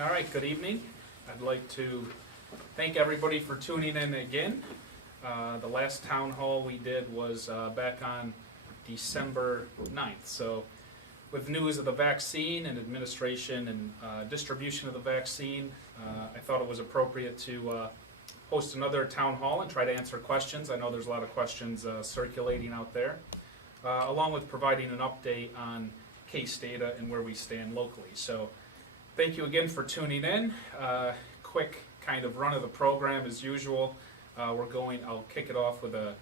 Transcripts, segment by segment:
All right, good evening. I'd like to thank everybody for tuning in again. The last town hall we did was back on December 9th. So with news of the vaccine and administration and distribution of the vaccine, I thought it was appropriate to host another town hall and try to answer questions. I know there's a lot of questions circulating out there, along with providing an update on case data and where we stand locally. So thank you again for tuning in. Quick kind of run of the program as usual. I'll kick it off with a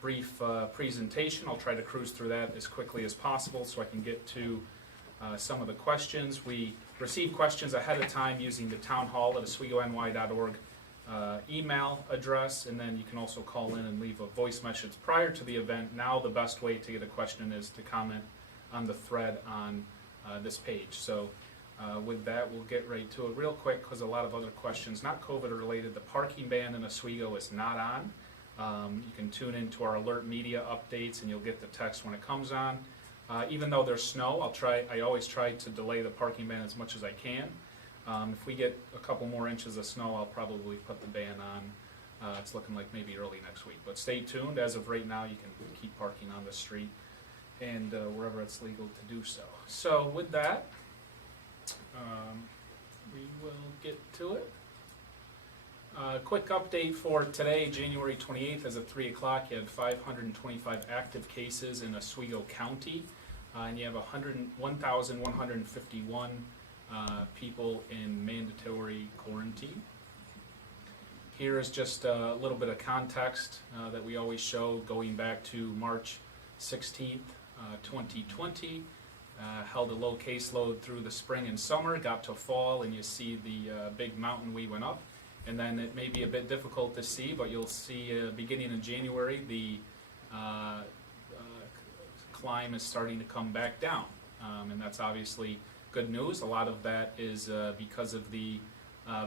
brief presentation. I'll try to cruise through that as quickly as possible so I can get to some of the questions. We receive questions ahead of time using the townhall@oswegony.org email address, and then you can also call in and leave a voice message prior to the event. Now the best way to get a question is to comment on the thread on this page. So with that, we'll get right to it real quick because a lot of other questions, not COVID related. The parking ban in Oswego is not on. You can tune into our alert media updates and you'll get the text when it comes on. Even though there's snow, I always try to delay the parking ban as much as I can. If we get a couple more inches of snow, I'll probably put the ban on. It's looking like maybe early next week, but stay tuned. As of right now, you can keep parking on the street and wherever it's legal to do so. So with that, we will get to it. Quick update for today, January 28th, as of 3 o'clock, you had 525 active cases in Oswego County, and you have 1,151 people in mandatory quarantine. Here is just a little bit of context that we always show going back to March 16th, 2020. Held a low caseload through the spring and summer, got to fall, and you see the big mountain we went up. And then it may be a bit difficult to see, but you'll see beginning in January, the climb is starting to come back down. And that's obviously good news. A lot of that is because of the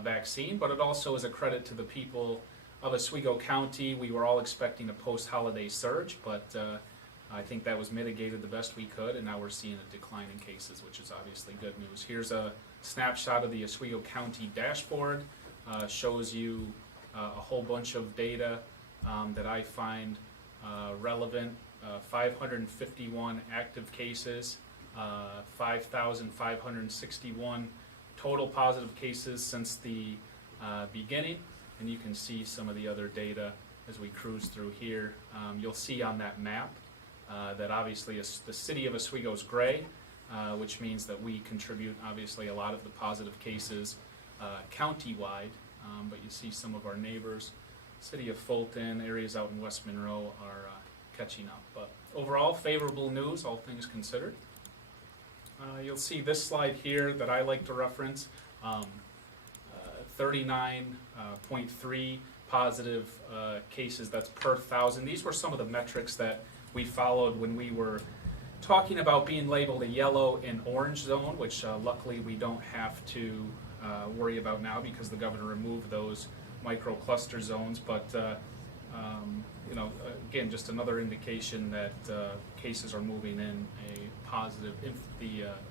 vaccine, but it also is a credit to the people of Oswego County. We were all expecting a post-holiday surge, but I think that was mitigated the best we could, and now we're seeing a decline in cases, which is obviously good news. Here's a snapshot of the Oswego County dashboard. Shows you a whole bunch of data that I find relevant. 551 active cases, 5,561 total positive cases since the beginning, and you can see some of the other data as we cruise through here. You'll see on that map that obviously the city of Oswego is gray, which means that we contribute obviously a lot of the positive cases county-wide, but you see some of our neighbors, city of Fulton, areas out in West Monroe are catching up. But overall, favorable news, all things considered. You'll see this slide here that I like to reference, 39.3 positive cases, that's per thousand. These were some of the metrics that we followed when we were talking about being labeled a yellow and orange zone, which luckily we don't have to worry about now because the governor removed those micro cluster zones. But again, just another indication that cases are moving in a positive.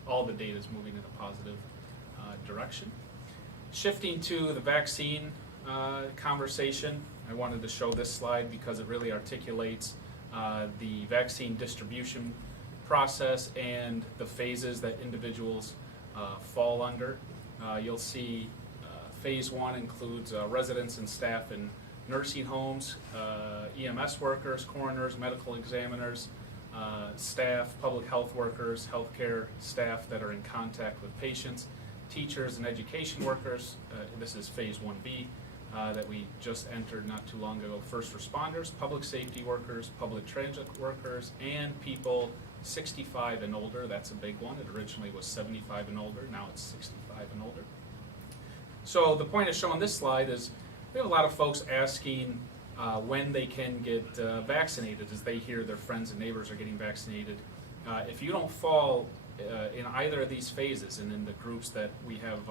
All the data is moving in a positive direction. Shifting to the vaccine conversation, I wanted to show this slide because it really articulates the vaccine distribution process and the phases that individuals fall under. You'll see phase one includes residents and staff in nursing homes, EMS workers, coroners, medical examiners, staff, public health workers, healthcare staff that are in contact with patients, teachers and education workers. This is phase 1B. That we just entered not too long ago. First responders, public safety workers, public transit workers, and people 65 and older. That's a big one. It originally was 75 and older. Now it's 65 and older. So the point of showing this slide is we have a lot of folks asking when they can get vaccinated as they hear their friends and neighbors are getting vaccinated. If you don't fall in either of these phases and in the groups that we have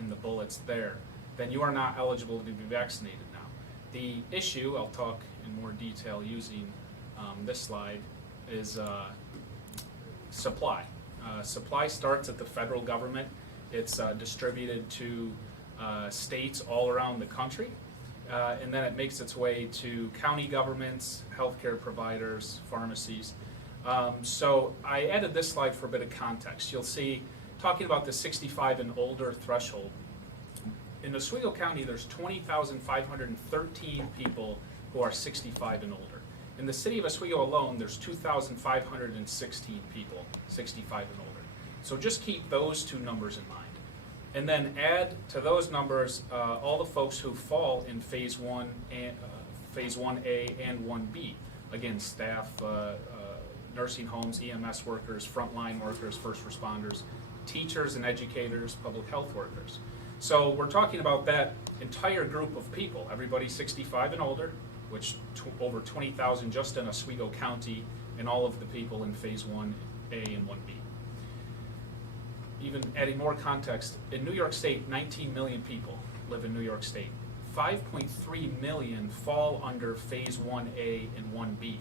in the bullets there, then you are not eligible to be vaccinated now. The issue, I'll talk in more detail using this slide, is supply. Supply starts at the federal government It's distributed to states all around the country, and then it makes its way to county governments, healthcare providers, pharmacies. So I added this slide for a bit of context. You'll see, talking about the 65 and older threshold, in Oswego County there's 20,513 people who are 65 and older. In the city of Oswego alone, there's 2,516 people 65 and older. So just keep those two numbers in mind. And then add to those numbers all the folks who fall in phase 1 and phase 1A and 1B. Again, staff, nursing homes, EMS workers, frontline workers, first responders, teachers and educators, public health workers. So we're talking about that entire group of people, everybody 65 and older, which over 20,000 just in Oswego County, and all of the people in phase 1A and 1B. Even adding more context, in New York State, 19 million people live in New York State. 5.3 million fall under phase 1A and 1B.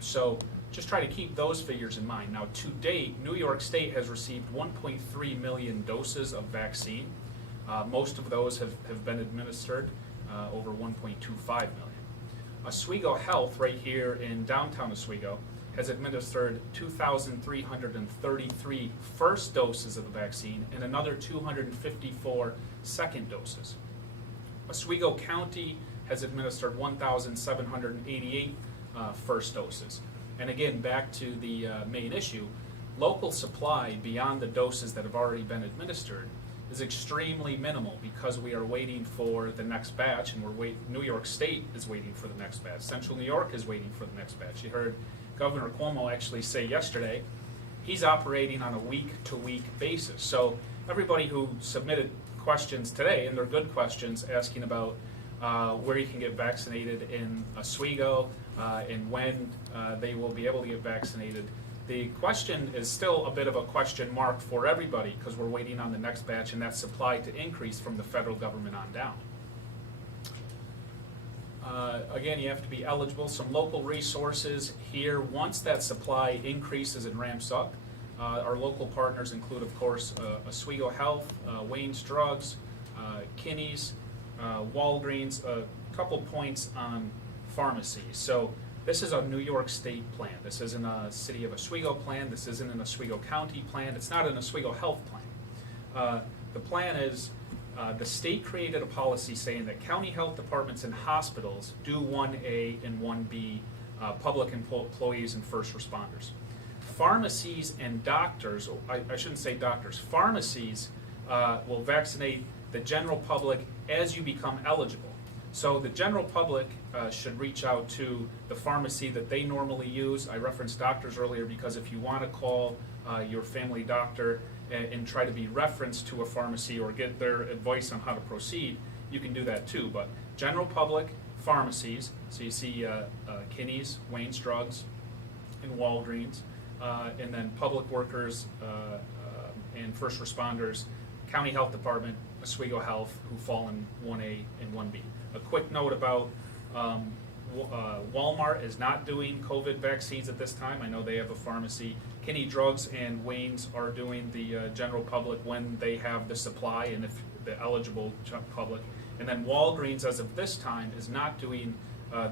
So just try to keep those figures in mind. Now, to date, New York State has received 1.3 million doses of vaccine. Most of those have been administered, over 1.25 million. Oswego Health, right here in downtown Oswego, has administered 2,333 first doses of the vaccine and another 254 second doses. Oswego County has administered 1,788 first doses. And again, back to the main issue, local supply beyond the doses that have already been administered is extremely minimal because we are waiting for the next batch, and New York State is waiting for the next batch. Central New York is waiting for the next batch. You heard Governor Cuomo actually say yesterday he's operating on a week-to-week basis. So everybody who submitted questions today, and they're good questions, asking about where you can get vaccinated in Oswego and when they will be able to get vaccinated. The question is still a bit of a question mark for everybody because we're waiting on the next batch and that supply to increase from the federal government on down. Again, you have to be eligible. Some local resources here. Once that supply increases and ramps up, our local partners include, of course, Oswego Health, Wayne's Drugs, Kinney's, Walgreens, a couple points on pharmacies. So this is a New York State plan. This isn't a City of Oswego plan. This isn't an Oswego County plan. It's not an Oswego Health plan. The plan is the state created a policy saying that county health departments and hospitals do 1A and 1B public employees and first responders. Pharmacies and doctors, I shouldn't say doctors, pharmacies will vaccinate the general public as you become eligible. So the general public should reach out to the pharmacy that they normally use. I referenced doctors earlier because if you want to call your family doctor and try to be referenced to a pharmacy or get their advice on how to proceed, you can do that too. But general public, pharmacies, so you see Kinney's, Wayne's Drugs, and Walgreens, and then public workers and first responders, county health department, Oswego Health, who fall in 1A and 1B. A quick note about Walmart is not doing COVID vaccines at this time. I know they have a pharmacy. Kinney Drugs and Wayne's are doing the general public when they have the supply and if the eligible public. And then Walgreens, as of this time, is not doing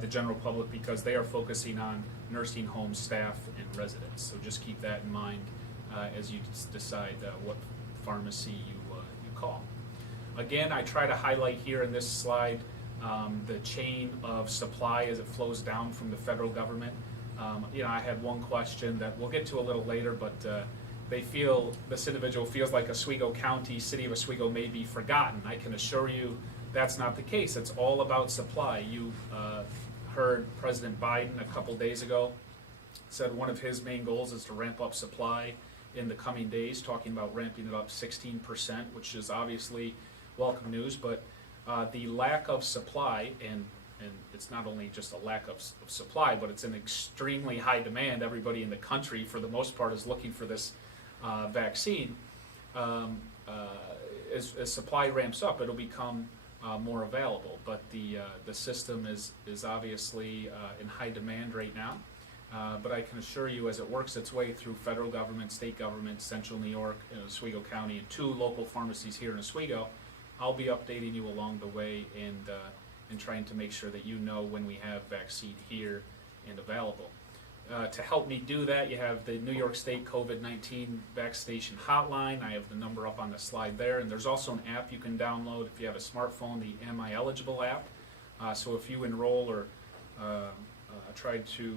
the general public because they are focusing on nursing home staff and residents. So just keep that in mind as you decide what pharmacy you call. Again, I try to highlight here in this slide the chain of supply as it flows down from the federal government. I had one question that we'll get to a little later, but this individual feels like Oswego County, City of Oswego may be forgotten. I can assure you that's not the case. It's all about supply. You heard President Biden a couple days ago said one of his main goals is to ramp up supply in the coming days, talking about ramping it up 16%, which is obviously welcome news, but the lack of supply, and it's not only just a lack of supply, but it's an extremely high demand. Everybody in the country, for the most part, is looking for this vaccine. As supply ramps up, it'll become more available, but the system is obviously in high demand right now. but I can assure you, as it works its way through federal government, state government, central New York, Oswego County, and 2 local pharmacies here in Oswego, I'll be updating you along the way and trying to make sure that you know when we have vaccine here and available. To help me do that, you have the New York State COVID-19 vaccination hotline. I have the number up on the slide there, and there's also an app you can download if you have a smartphone, the Am I Eligible app. So if you enroll or try to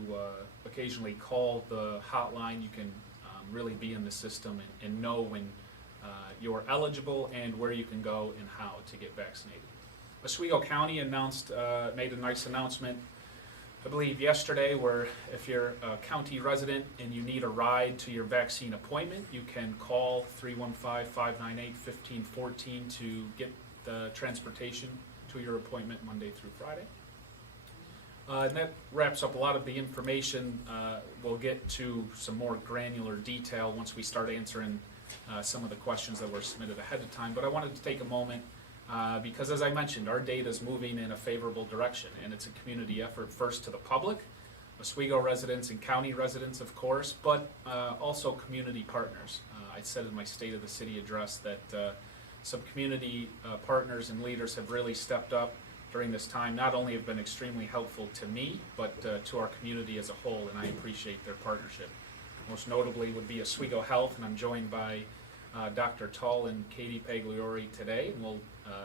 occasionally call the hotline, you can really be in the system and know when you're eligible and where you can go and how to get vaccinated. Oswego County made a nice announcement, I believe yesterday, where if you're a county resident and you need a ride to your vaccine appointment, you can call 315-598-1514 to get the transportation to your appointment Monday through Friday. And that wraps up a lot of the information. We'll get to some more granular detail once we start answering some of the questions that were submitted ahead of time. But I wanted to take a moment because, as I mentioned, our data is moving in a favorable direction, and it's a community effort first to the public, Oswego residents and county residents, of course, but also community partners. I said in my State of the City address that some community partners and leaders have really stepped up during this time. Not only have been extremely helpful to me, but to our community as a whole, and I appreciate their partnership. Most notably would be Oswego Health, and I'm joined by Dr. Tull and Katie Pagliori today, and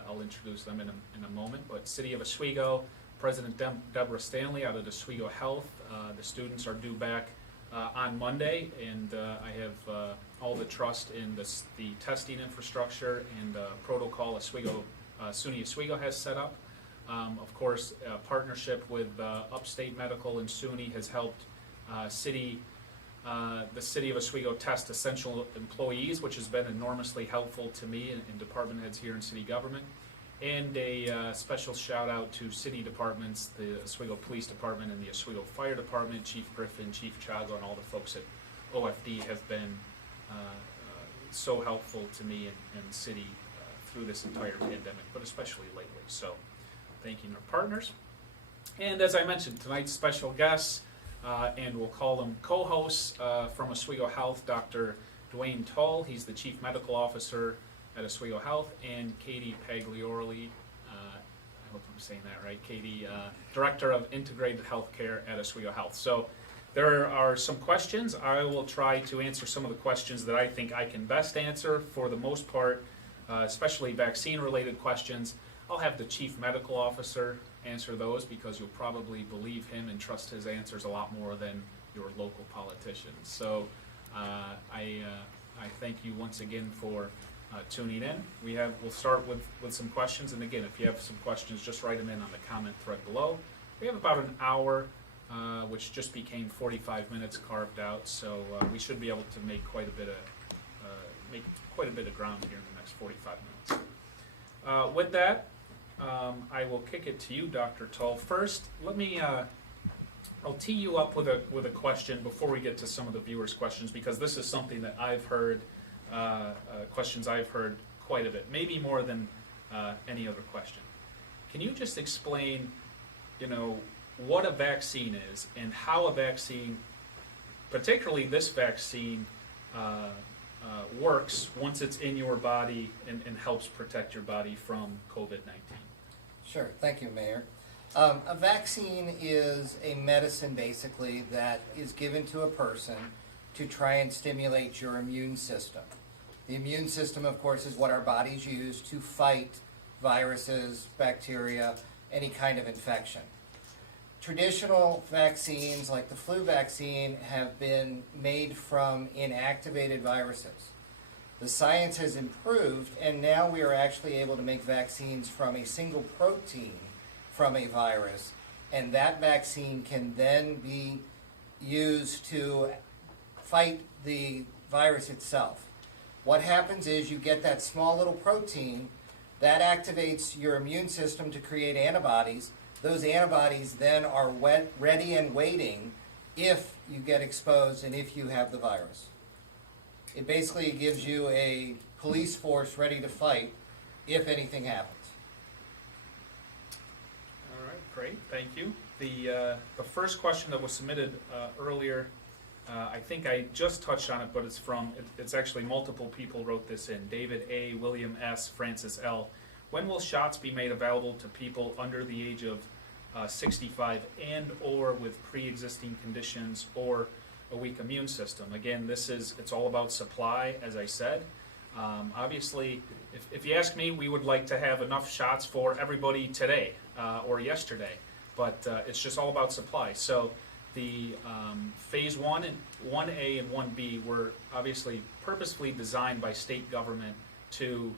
I'll introduce them in a moment. But City of Oswego, President Deborah Stanley out of Oswego Health. The students are due back on Monday, and I have all the trust in the testing infrastructure and protocol SUNY Oswego has set up. Of course, a partnership with Upstate Medical and SUNY has helped the City of Oswego test essential employees, which has been enormously helpful to me and department heads here in city government. And a special shout out to city departments, the Oswego Police Department and the Oswego Fire Department, Chief Griffin, Chief Chago, and all the folks at OFD have been so helpful to me and city through this entire pandemic, but especially lately. So thanking our partners. And as I mentioned, tonight's special guests, and we'll call them co-hosts from Oswego Health, Dr. Dwayne Tull, he's the Chief Medical Officer at Oswego Health, and Katie Pagliori, I hope I'm saying that right, Katie, Director of Integrated Healthcare at Oswego Health. So there are some questions. I will try to answer some of the questions that I think I can best answer. For the most part, especially vaccine-related questions, I'll have the Chief Medical Officer answer those because you'll probably believe him and trust his answers a lot more than your local politicians. So I thank you once again for tuning in. We'll start with some questions, and again, if you have some questions, just write them in on the comment thread below. We have about an hour, which just became 45 minutes carved out, so we should be able to make quite a bit of ground here in the next 45 minutes. With that, I will kick it to you, Dr. Tull. First, let me I'll tee you up with a question before we get to some of the viewers' questions, because this is something that I've heard, questions I've heard quite a bit, maybe more than any other question. Can you just explain, what a vaccine is and how a vaccine, particularly this vaccine, works once it's in your body and helps protect your body from COVID-19? Sure. Thank you, Mayor. A vaccine is a medicine, basically, that is given to a person to try and stimulate your immune system. The immune system, of course, is what our bodies use to fight viruses, bacteria, any kind of infection. Traditional vaccines, like the flu vaccine, have been made from inactivated viruses. The science has improved, and now we are actually able to make vaccines from a single protein from a virus, and that vaccine can then be used to fight the virus itself. What happens is you get that small little protein that activates your immune system to create antibodies. Those antibodies then are ready and waiting if you get exposed and if you have the virus. It basically gives you a police force ready to fight if anything happens. All right, great, thank you. The first question that was submitted earlier, I think I just touched on it, but it's actually multiple people wrote this in. David A., William S., Francis L. When will shots be made available to people under the age of 65 and or with pre-existing conditions or a weak immune system? Again, it's all about supply, as I said. Obviously, if you ask me, we would like to have enough shots for everybody today or yesterday, but it's just all about supply. So the phase 1 and 1A and 1B were obviously purposefully designed by state government to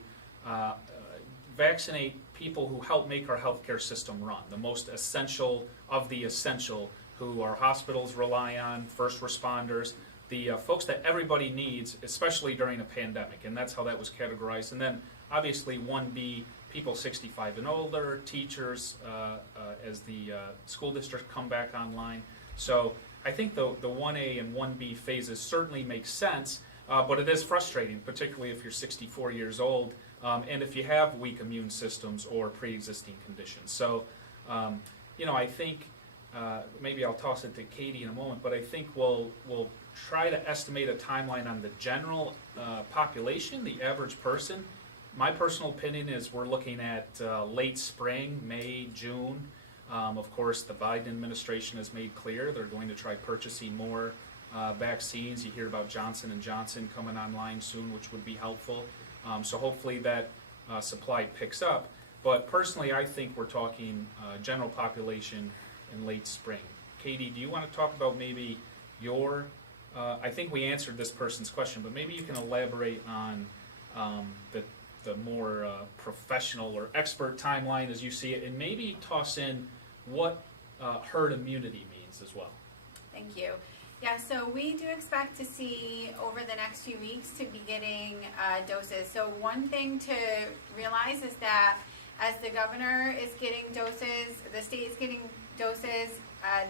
vaccinate people who help make our healthcare system run, the most essential of the essential, who our hospitals rely on, first responders, the folks that everybody needs, especially during a pandemic, and that's how that was categorized. And then obviously 1B, people 65 and older, teachers as the school districts come back online. So I think the 1A and 1B phases certainly make sense, but it is frustrating, particularly if you're 64 years old and if you have weak immune systems or pre-existing conditions. So, I think maybe I'll toss it to Katie in a moment, but I think we'll try to estimate a timeline on the general population, the average person. My personal opinion is we're looking at late spring, May, June. Of course, the Biden administration has made clear they're going to try purchasing more vaccines. You hear about Johnson & Johnson coming online soon, which would be helpful. So hopefully that supply picks up. But personally, I think we're talking general population in late spring. Katie, do you want to talk about maybe your, I think we answered this person's question, but maybe you can elaborate on the more professional or expert timeline as you see it, and maybe toss in what herd immunity means as well. Thank you. Yeah, so we do expect to see over the next few weeks to be getting doses. So one thing to realize is that as the governor is getting doses, the state is getting doses,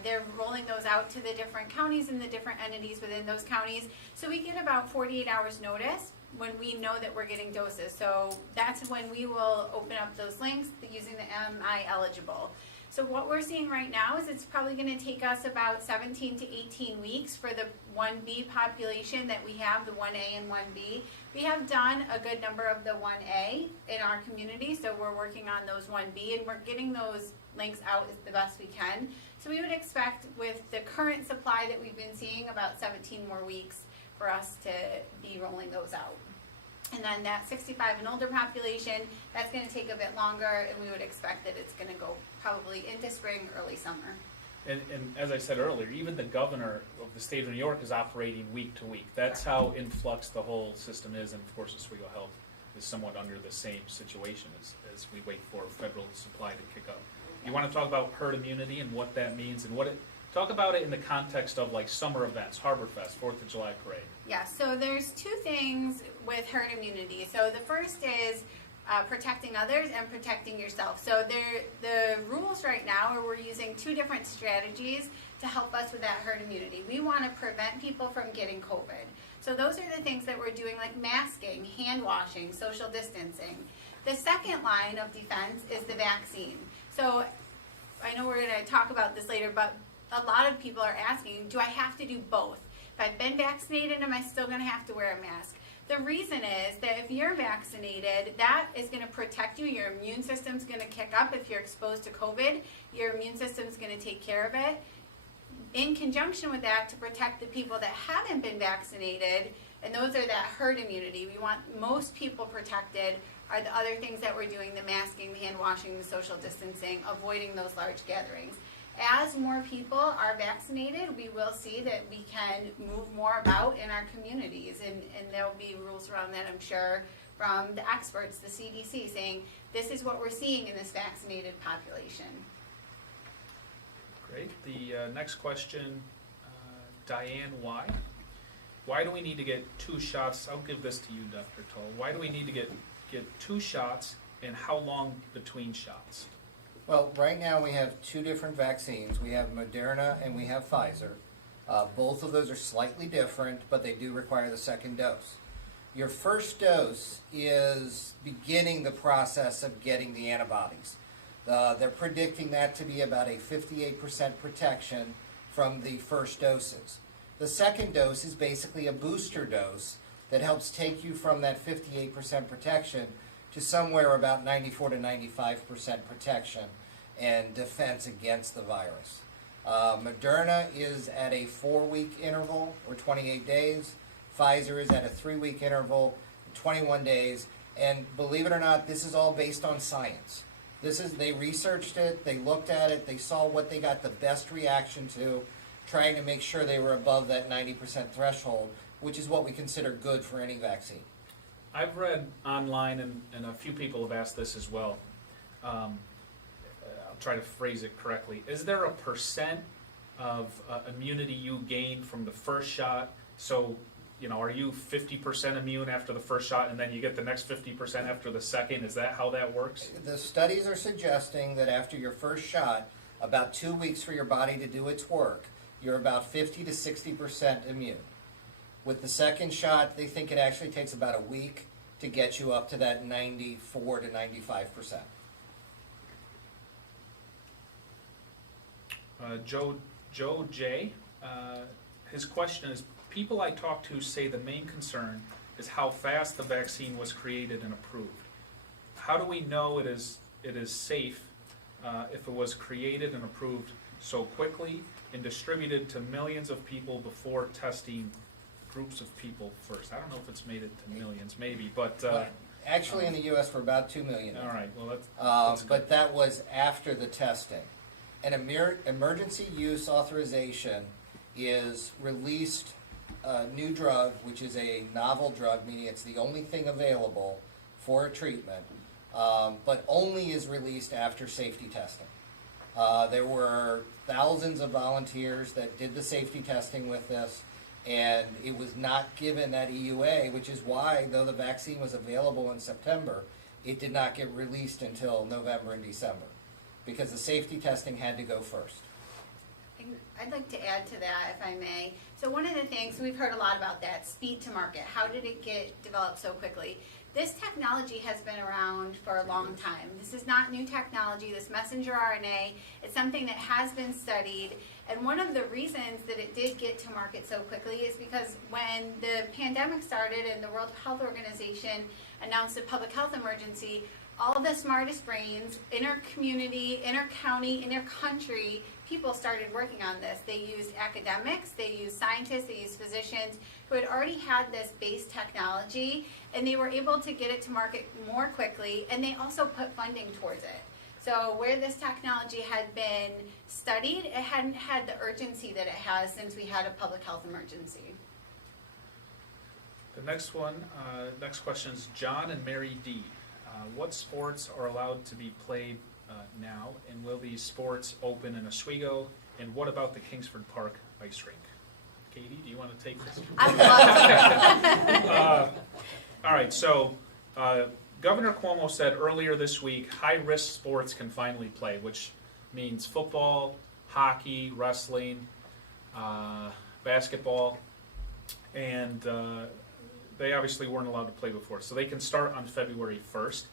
they're rolling those out to the different counties and the different entities within those counties. So we get about 48 hours notice when we know that we're getting doses. So that's when we will open up those links using the MI eligible. So what we're seeing right now is it's probably going to take us about 17 to 18 weeks for the 1B population that we have, the 1A and 1B. We have done a good number of the 1A in our community, so we're working on those 1B, and we're getting those links out the best we can. So we would expect with the current supply that we've been seeing about 17 more weeks for us to be rolling those out. And then that 65 and older population, that's going to take a bit longer, and we would expect that it's going to go probably into spring, early summer. And as I said earlier, even the governor of the state of New York is operating week to week. That's how in flux the whole system is, and of course Oswego Health is somewhat under the same situation as we wait for federal supply to kick up. You want to talk about herd immunity and what that means, and talk about it in the context of like summer events, Harborfest, 4th of July parade. Yeah, so there's two things with herd immunity. So the first is protecting others and protecting yourself. So the rules right now are we're using two different strategies to help us with that herd immunity. We want to prevent people from getting COVID. So those are the things that we're doing, like masking, hand washing, social distancing. The second line of defense is the vaccine. So I know we're going to talk about this later, but a lot of people are asking, do I have to do both? If I've been vaccinated, am I still going to have to wear a mask? The reason is that if you're vaccinated, that is going to protect you. Your immune system's going to kick up. If you're exposed to COVID, your immune system's going to take care of it. In conjunction with that, to protect the people that haven't been vaccinated, and those are that herd immunity. We want most people protected, are the other things that we're doing, the masking, the hand washing, the social distancing, avoiding those large gatherings. As more people are vaccinated, we will see that we can move more about in our communities, and there will be rules around that, I'm sure, from the experts, the CDC, saying this is what we're seeing in this vaccinated population. Great. The next question, Diane, why? Why do we need to get 2 shots? I'll give this to you, Dr. Toll. Why do we need to get 2 shots, and how long between shots? Well, right now we have 2 different vaccines. We have Moderna and we have Pfizer. Both of those are slightly different, but they do require the second dose. Your first dose is beginning the process of getting the antibodies. They're predicting that to be about a 58% protection from the first doses. The second dose is basically a booster dose that helps take you from that 58% protection to somewhere about 94 to 95% protection and defense against the virus. Moderna is at a 4-week interval, or 28 days. Pfizer is at a 3-week interval, 21 days. And believe it or not, this is all based on science. They researched it, they looked at it, they saw what they got the best reaction to, trying to make sure they were above that 90% threshold, which is what we consider good for any vaccine. I've read online, and a few people have asked this as well. I'll try to phrase it correctly. Is there a percent of immunity you gain from the first shot? So, are you 50% immune after the first shot, and then you get the next 50% after the second? Is that how that works? The studies are suggesting that after your first shot, about 2 weeks for your body to do its work, you're about 50 to 60% immune. With the second shot, they think it actually takes about a week to get you up to that 94 to 95%. Joe J, his question is, people I talk to say the main concern is how fast the vaccine was created and approved. How do we know it is safe if it was created and approved so quickly and distributed to millions of people before testing groups of people first? I don't know if it's made it to millions, maybe, but... Actually, in the U.S., we're about 2 million. All right, well, that's good. But that was after the testing. An emergency use authorization is released new drug, which is a novel drug, meaning it's the only thing available for a treatment, but only is released after safety testing. There were thousands of volunteers that did the safety testing with this, and it was not given that EUA, which is why, though the vaccine was available in September, it did not get released until November and December, because the safety testing had to go first. I'd like to add to that, if I may. So one of the things, we've heard a lot about that, speed to market. How did it get developed so quickly? This technology has been around for a long time. This is not new technology, this messenger RNA. It's something that has been studied. And one of the reasons that it did get to market so quickly is because when the pandemic started and the World Health Organization announced a public health emergency, all the smartest brains, inter-community, inter-county, inter-country people started working on this. They used academics, they used scientists, they used physicians who had already had this base technology, and they were able to get it to market more quickly, and they also put funding towards it. So where this technology had been studied, it hadn't had the urgency that it has since we had a public health emergency. The next question is John and Mary D. What sports are allowed to be played now, and will these sports open in Oswego? And what about the Kingsford Park ice rink? Katie, do you want to take this? I'd love to. All right, so Governor Cuomo said earlier this week, high-risk sports can finally play, which means football, hockey, wrestling, basketball, and they obviously weren't allowed to play before. So they can start on February 1st.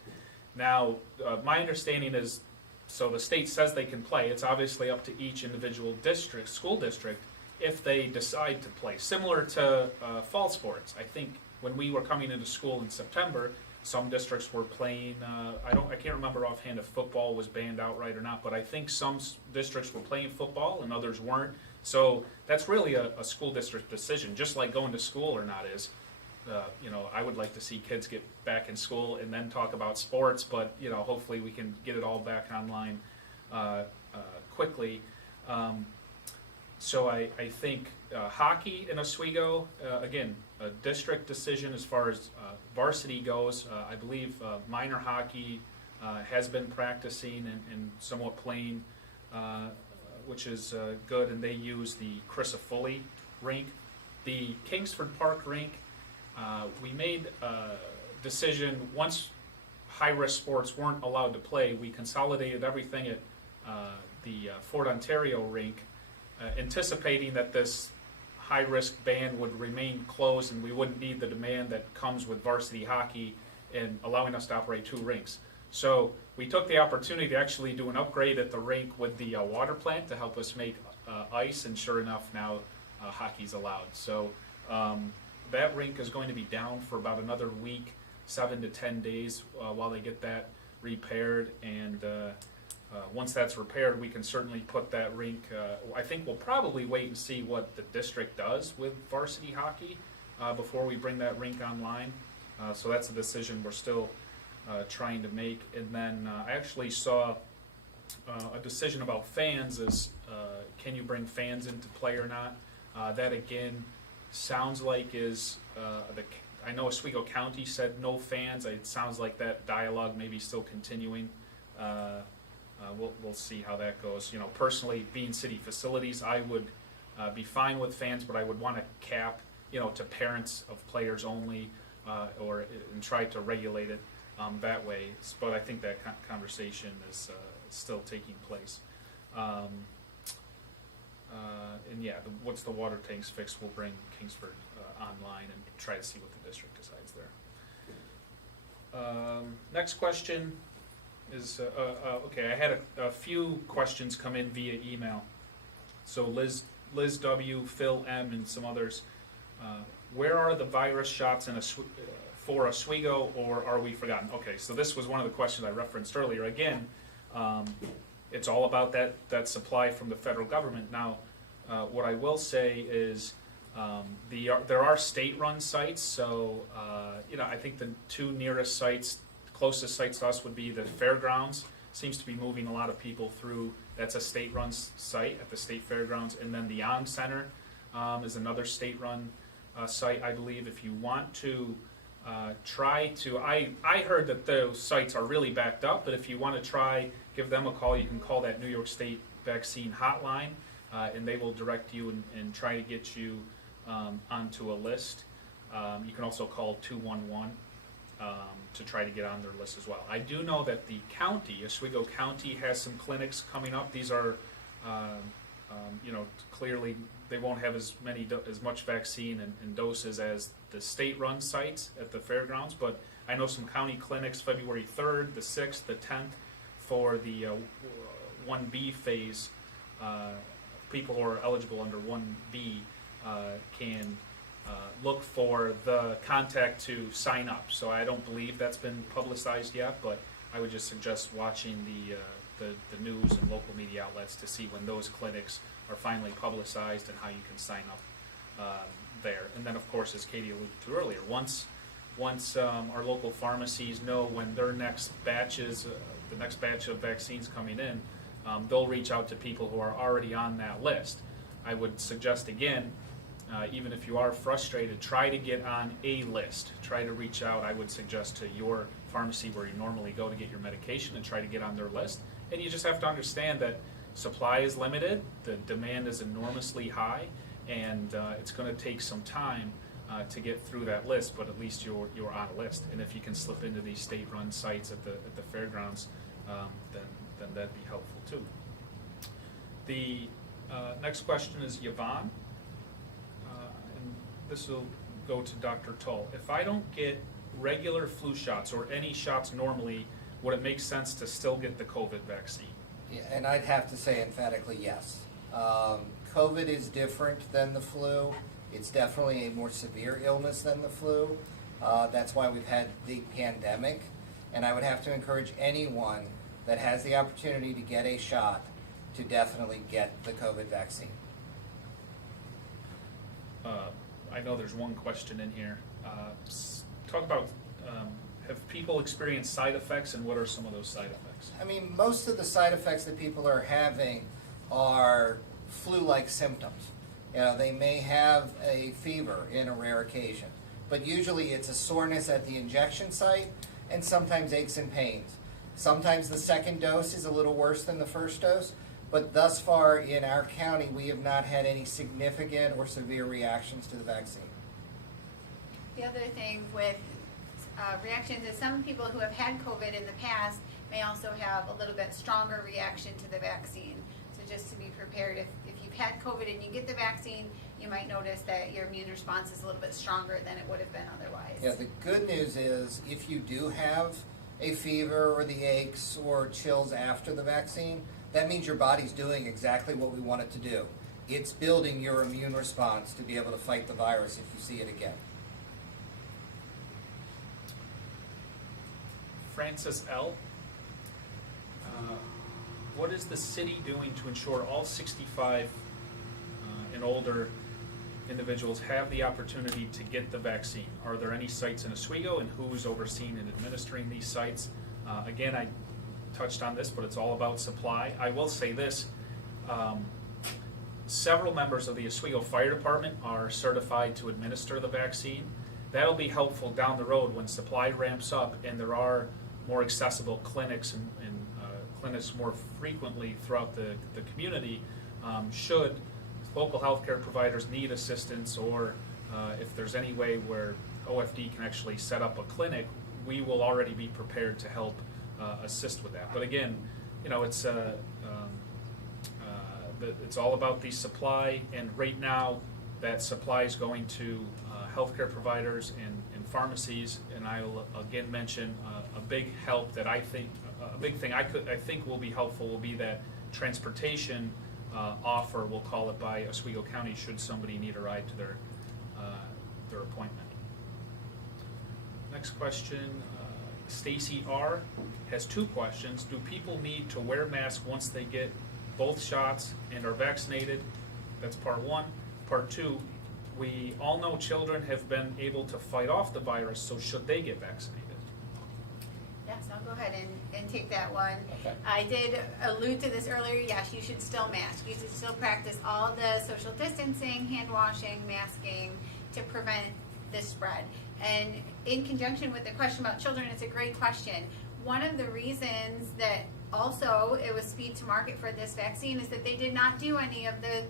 Now, my understanding is, so the state says they can play. It's obviously up to each individual district, school district, if they decide to play. Similar to fall sports. I think when we were coming into school in September, some districts were playing, I can't remember offhand if football was banned outright or not, but I think some districts were playing football and others weren't. So that's really a school district decision, just like going to school or not is. I would like to see kids get back in school and then talk about sports, but hopefully we can get it all back online quickly. So I think hockey in Oswego, again, a district decision as far as varsity goes. I believe minor hockey has been practicing and somewhat playing, which is good, and they use the Crisafulli rink. The Kingsford Park rink, we made a decision once high-risk sports weren't allowed to play. We consolidated everything at the Fort Ontario rink, anticipating that this high-risk ban would remain closed and we wouldn't need the demand that comes with varsity hockey and allowing us to operate two rinks. So we took the opportunity to actually do an upgrade at the rink with the water plant to help us make ice, and sure enough, now hockey's allowed. So that rink is going to be down for about another week, 7 to 10 days, while they get that repaired. And once that's repaired, we can certainly put that rink. I think we'll probably wait and see what the district does with varsity hockey before we bring that rink online. So that's a decision we're still trying to make. And then I actually saw a decision about fans is can you bring fans into play or not? That again sounds like is I know Oswego County said no fans. It sounds like that dialogue may be still continuing. We'll see how that goes. You know, personally, being city facilities, I would be fine with fans, but I would want to cap, you know, to parents of players only, and try to regulate it that way. But I think that conversation is still taking place. And yeah, once the water tank's fixed, we'll bring Kingsford online and try to see what the district decides there. Next question is, okay, I had a few questions come in via email. So Liz W, Phil M, and some others. Where are the virus shots for Oswego, or are we forgotten? Okay, so this was one of the questions I referenced earlier. Again, it's all about that supply from the federal government. Now, what I will say is there are state-run sites, so you know, I think the two nearest sites, closest sites to us would be the fairgrounds. Seems to be moving a lot of people through. That's a state-run site at the state fairgrounds, and then the On Center is another state-run site, I believe. If you want to try to, I heard that those sites are really backed up, but if you want to try, give them a call. You can call that New York State vaccine hotline, and they will direct you and try to get you onto a list. You can also call 211 to try to get on their list as well. I do know that the county, Oswego County, has some clinics coming up. These are, you know, clearly they won't have as much vaccine and doses as the state-run sites at the fairgrounds, but I know some county clinics, February 3rd, the 6th, the 10th, for the 1B phase. People who are eligible under 1B can look for the contact to sign up. So I don't believe that's been publicized yet, but I would just suggest watching the news and local media outlets to see when those clinics are finally publicized and how you can sign up there. And then, of course, as Katie alluded to earlier, once our local pharmacies know when their next batches, the next batch of vaccines coming in, they'll reach out to people who are already on that list. I would suggest again, even if you are frustrated, try to get on a list. Try to reach out, I would suggest, to your pharmacy where you normally go to get your medication and try to get on their list. And you just have to understand that supply is limited, the demand is enormously high, and it's going to take some time to get through that list, but at least you're on a list. And if you can slip into these state-run sites at the fairgrounds, then that'd be helpful too. The next question is Yvonne. And this will go to Dr. Tull. If I don't get regular flu shots or any shots normally, would it make sense to still get the COVID vaccine? Yeah, and I'd have to say emphatically yes. COVID is different than the flu. It's definitely a more severe illness than the flu. That's why we've had the pandemic. And I would have to encourage anyone that has the opportunity to get a shot to definitely get the COVID vaccine. I know there's one question in here. Talk about, have people experienced side effects, and what are some of those side effects? I mean, most of the side effects that people are having are flu-like symptoms. You know, they may have a fever in a rare occasion, but usually it's a soreness at the injection site and sometimes aches and pains. Sometimes the second dose is a little worse than the first dose, but thus far in our county we have not had any significant or severe reactions to the vaccine. The other thing with reactions is some people who have had COVID in the past may also have a little bit stronger reaction to the vaccine. So just to be prepared, if you've had COVID and you get the vaccine, you might notice that your immune response is a little bit stronger than it would have been otherwise. Yeah, the good news is if you do have a fever or the aches or chills after the vaccine, that means your body's doing exactly what we want it to do. It's building your immune response to be able to fight the virus if you see it again. Francis L. What is the city doing to ensure all 65 and older individuals have the opportunity to get the vaccine? Are there any sites in Oswego, and who's overseeing and administering these sites? Again, I touched on this, but it's all about supply. I will say this, several members of the Oswego Fire Department are certified to administer the vaccine. That'll be helpful down the road when supply ramps up and there are more accessible clinics and clinics more frequently throughout the community. Should local healthcare providers need assistance, or if there's any way where OFD can actually set up a clinic, we will already be prepared to help assist with that. But again, it's all about the supply, and right now that supply is going to healthcare providers and pharmacies. And I'll again mention a big help that I think, a big thing I think will be helpful will be that transportation offer, we'll call it, by Oswego County should somebody need a ride to their appointment. Next question, Stacy R. has two questions. Do people need to wear masks once they get both shots and are vaccinated? That's part one. Part two, we all know children have been able to fight off the virus, so should they get vaccinated? Yes, I'll go ahead and take that one. Okay. I did allude to this earlier. Yes, you should still mask. You should still practice all the social distancing, hand washing, masking to prevent the spread. And in conjunction with the question about children, it's a great question. One of the reasons that also it was speed to market for this vaccine is that they did not do any of the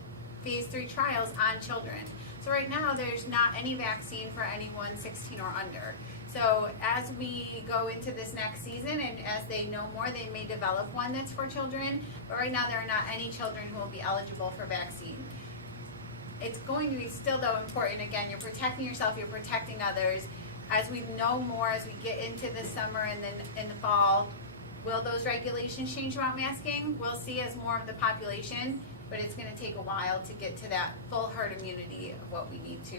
phase 3 trials on children. So right now there's not any vaccine for anyone 16 or under. So as we go into this next season and as they know more, they may develop one that's for children, but right now there are not any children who will be eligible for vaccine. It's going to be still though important, again, you're protecting yourself, you're protecting others. As we know more, as we get into the summer and then in the fall, will those regulations change about masking? We'll see as more of the population, but it's going to take a while to get to that full herd immunity of what we need to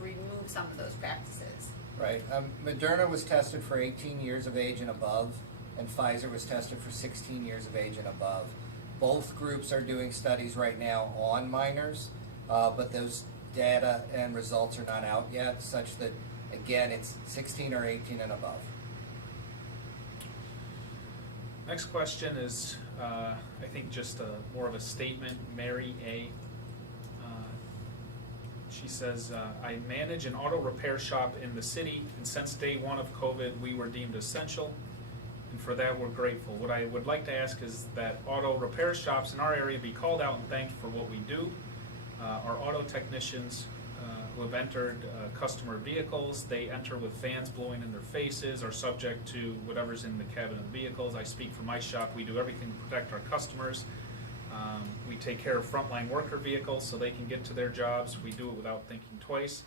remove some of those practices. Right. Moderna was tested for 18 years of age and above, and Pfizer was tested for 16 years of age and above. Both groups are doing studies right now on minors, but those data and results are not out yet, such that, again, it's 16 or 18 and above. Next question is, I think, just more of a statement. Mary A. She says, I manage an auto repair shop in the city, and since day one of COVID, we were deemed essential, and for that we're grateful. What I would like to ask is that auto repair shops in our area be called out and thanked for what we do. Our auto technicians who have entered customer vehicles, they enter with fans blowing in their faces, are subject to whatever's in the cabin of the vehicles. I speak for my shop. We do everything to protect our customers. We take care of frontline worker vehicles so they can get to their jobs. We do it without thinking twice.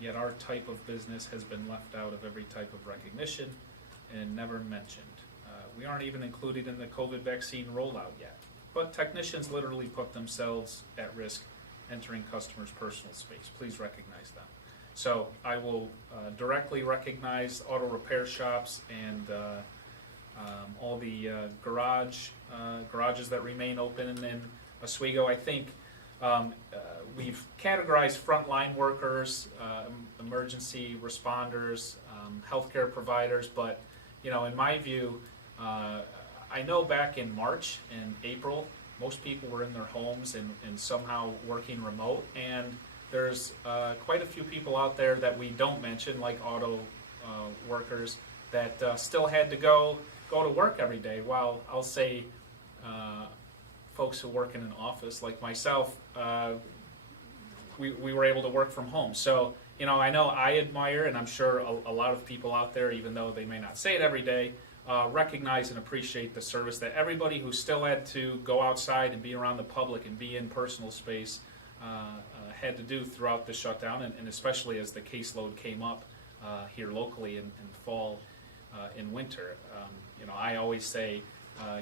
Yet our type of business has been left out of every type of recognition and never mentioned. We aren't even included in the COVID vaccine rollout yet. But technicians literally put themselves at risk entering customers' personal space. Please recognize them. So I will directly recognize auto repair shops and all the garages that remain open in Oswego. I think we've categorized frontline workers, emergency responders, healthcare providers, but in my view, I know back in March and April, most people were in their homes and somehow working remote, and there's quite a few people out there that we don't mention, like auto workers, that still had to go to work every day, while I'll say folks who work in an office like myself, we were able to work from home. So, I know I admire, and I'm sure a lot of people out there, even though they may not say it every day, recognize and appreciate the service that everybody who still had to go outside and be around the public and be in personal space had to do throughout the shutdown, and especially as the caseload came up here locally in fall in winter. I always say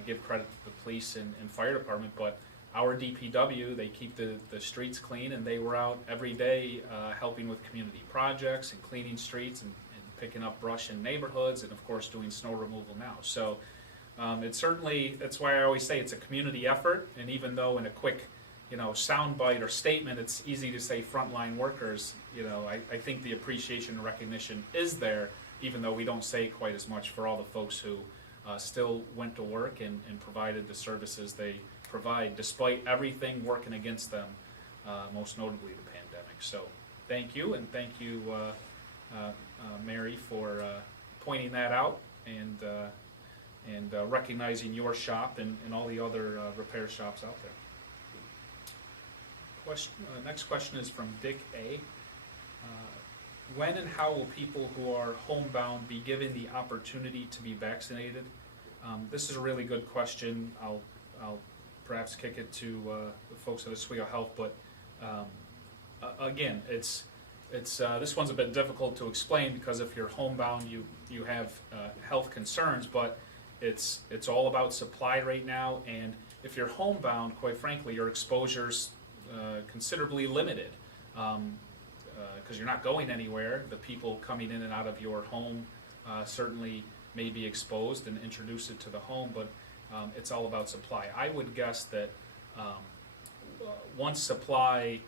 give credit to the police and fire department, but our DPW, they keep the streets clean, and they were out every day helping with community projects and cleaning streets and picking up brush in neighborhoods, and of course doing snow removal now. So that's why I always say it's a community effort, and even though in a quick soundbite or statement it's easy to say frontline workers, I think the appreciation and recognition is there, even though we don't say quite as much for all the folks who still went to work and provided the services they provide despite everything working against them, most notably the pandemic. So thank you, and thank you Mary, for pointing that out and recognizing your shop and all the other repair shops out there. Next question is from Dick A. When and how will people who are homebound be given the opportunity to be vaccinated? This is a really good question. I'll perhaps kick it to the folks at Oswego Health, but again, it's this one's a bit difficult to explain because if you're homebound, you have health concerns, but it's all about supply right now, and if you're homebound, quite frankly, your exposure's considerably limited because you're not going anywhere. The people coming in and out of your home certainly may be exposed and introduce it to the home, but it's all about supply. I would guess that once supply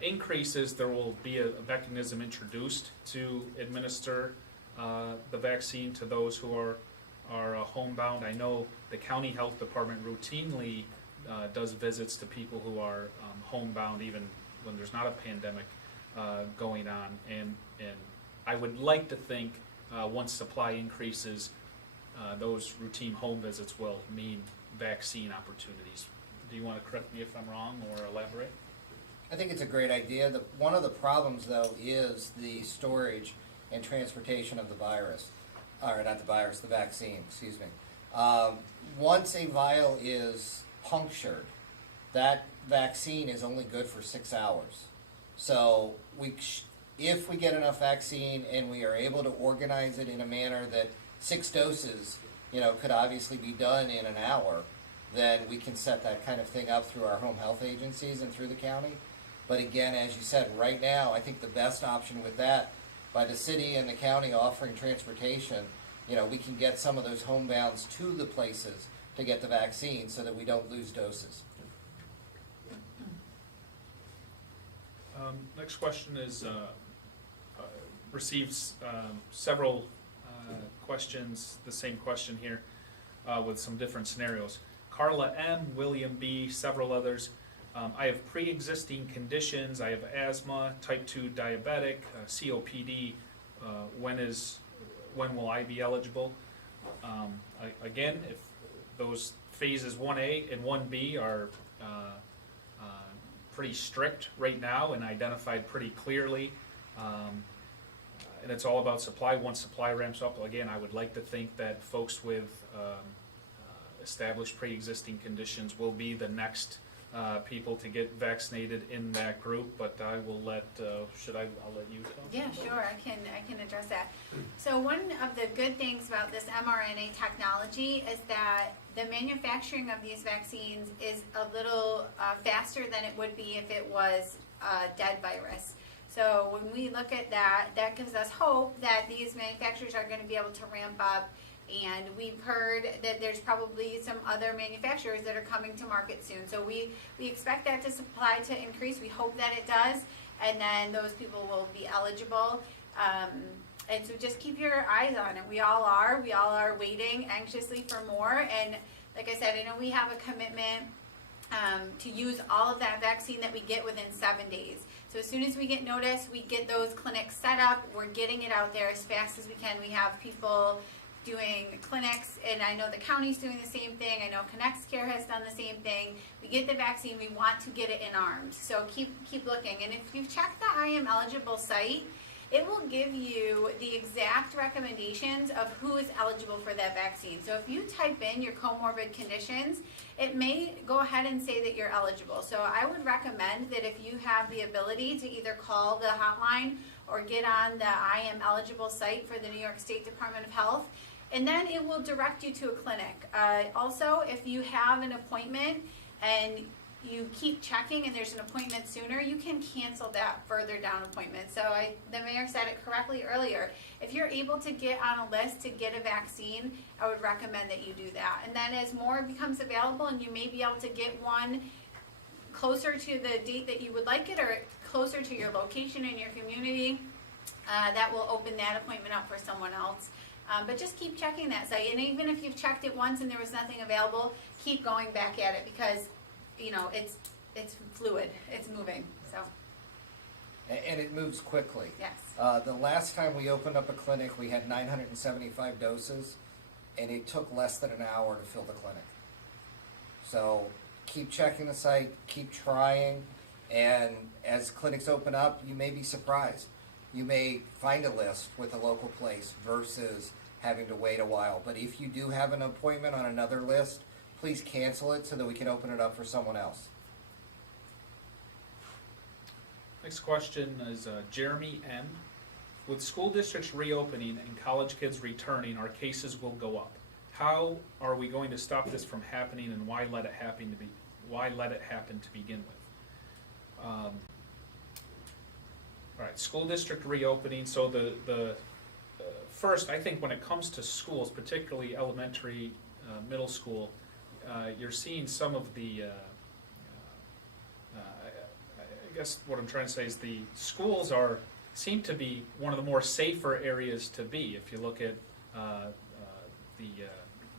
increases, there will be a mechanism introduced to administer the vaccine to those who are homebound. I know the county health department routinely does visits to people who are homebound, even when there's not a pandemic going on. And I would like to think once supply increases, those routine home visits will mean vaccine opportunities. Do you want to correct me if I'm wrong or elaborate? I think it's a great idea. One of the problems, though, is the storage and transportation of the virus. Or not the virus, the vaccine, excuse me. Once a vial is punctured, that vaccine is only good for 6 hours. So if we get enough vaccine and we are able to organize it in a manner that 6 doses, could obviously be done in an hour, then we can set that kind of thing up through our home health agencies and through the county. But again, as you said, right now, I think the best option with that, by the city and the county offering transportation, we can get some of those homebounds to the places to get the vaccine so that we don't lose doses. Next question is receives several questions, the same question here with some different scenarios. Carla M., William B., several others. I have pre-existing conditions. I have asthma, type 2 diabetic, COPD. When will I be eligible? Again, if those phases 1A and 1B are pretty strict right now and identified pretty clearly, and it's all about supply. Once supply ramps up, again, I would like to think that folks with established pre-existing conditions will be the next people to get vaccinated in that group, but I will let, I'll let you talk? Yeah, sure, I can address that. So one of the good things about this mRNA technology is that the manufacturing of these vaccines is a little faster than it would be if it was a dead virus. So when we look at that, that gives us hope that these manufacturers are going to be able to ramp up. And we've heard that there's probably some other manufacturers that are coming to market soon. So we expect that supply to increase. We hope that it does. And then those people will be eligible. And so just keep your eyes on it. We all are waiting anxiously for more. And like I said, I know we have a commitment to use all of that vaccine that we get within 7 days. So as soon as we get notice, we get those clinics set up. We're getting it out there as fast as we can. We have people doing clinics, and I know the county's doing the same thing. I know Connects Care has done the same thing. We get the vaccine, we want to get it in arms. So keep looking. And if you check the I Am Eligible site, it will give you the exact recommendations of who is eligible for that vaccine. So if you type in your comorbid conditions, it may go ahead and say that you're eligible. So I would recommend that if you have the ability to either call the hotline or get on the I Am Eligible site for the New York State Department of Health And then it will direct you to a clinic. Also, if you have an appointment and you keep checking and there's an appointment sooner, you can cancel that further down appointment. So the mayor said it correctly earlier. If you're able to get on a list to get a vaccine, I would recommend that you do that. And then as more becomes available and you may be able to get one closer to the date that you would like it or closer to your location in your community, that will open that appointment up for someone else. But just keep checking that site. And even if you've checked it once and there was nothing available, keep going back at it because it's fluid, it's moving, so, And it moves quickly. yes. The last time we opened up a clinic, we had 975 doses, and it took less than an hour to fill the clinic. So keep checking the site, keep trying, and as clinics open up, you may be surprised. You may find a list with a local place versus having to wait a while. But if you do have an appointment on another list, please cancel it so that we can open it up for someone else. Next question is Jeremy M. With school districts reopening and college kids returning, our cases will go up. How are we going to stop this from happening, and why let it happen to begin with? All right, school district reopening. So the first, I think when it comes to schools, particularly elementary, middle school, you're seeing some of the, I guess what I'm trying to say is the schools seem to be one of the more safer areas to be. If you look at the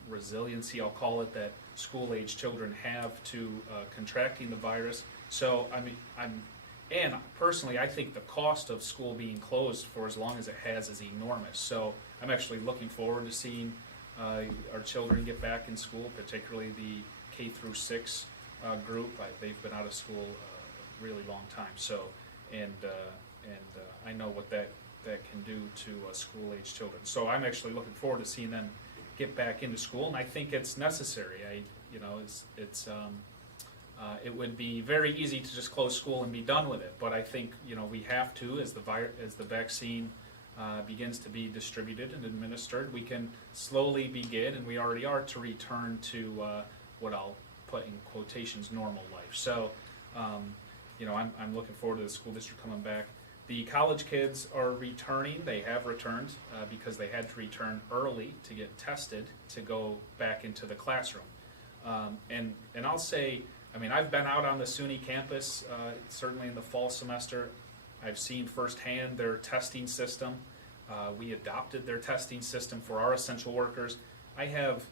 resiliency, I'll call it, that school-age children have to contracting the virus. So and personally, I think the cost of school being closed for as long as it has is enormous. So I'm actually looking forward to seeing our children get back in school, particularly the K through 6 group. They've been out of school a really long time. So, and I know what that can do to school-age children. So I'm actually looking forward to seeing them get back into school, and I think it's necessary. It would be very easy to just close school and be done with it, but I think we have to, as the vaccine begins to be distributed and administered, we can slowly begin, and we already are, to return to what I'll put in quotations, normal life. So, I'm looking forward to the school district coming back. The college kids are returning. They have returned because they had to return early to get tested to go back into the classroom. And I'll say, I've been out on the SUNY campus, certainly in the fall semester. I've seen firsthand their testing system. We adopted their testing system for our essential workers. I have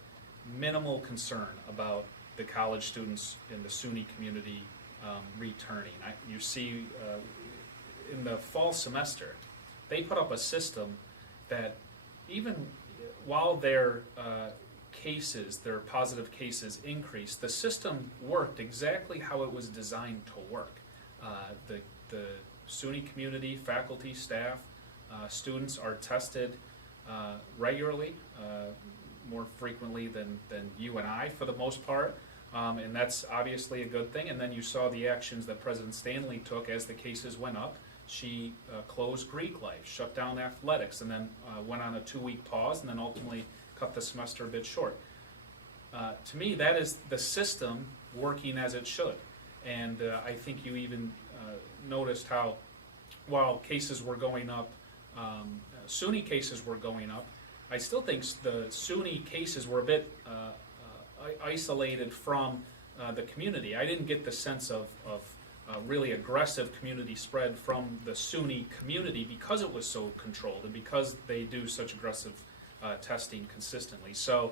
minimal concern about the college students in the SUNY community returning. You see, in the fall semester, they put up a system that even while their positive cases increased, the system worked exactly how it was designed to work. The SUNY community, faculty, staff, students are tested regularly, more frequently than you and I for the most part, and that's obviously a good thing. And then you saw the actions that President Stanley took as the cases went up. She closed Greek life, shut down athletics, and then went on a 2-week pause, and then ultimately cut the semester a bit short. To me, that is the system working as it should. And I think you even noticed how, while cases were going up, SUNY cases were going up, I still think the SUNY cases were a bit isolated from the community. I didn't get the sense of really aggressive community spread from the SUNY community because it was so controlled and because they do such aggressive testing consistently. So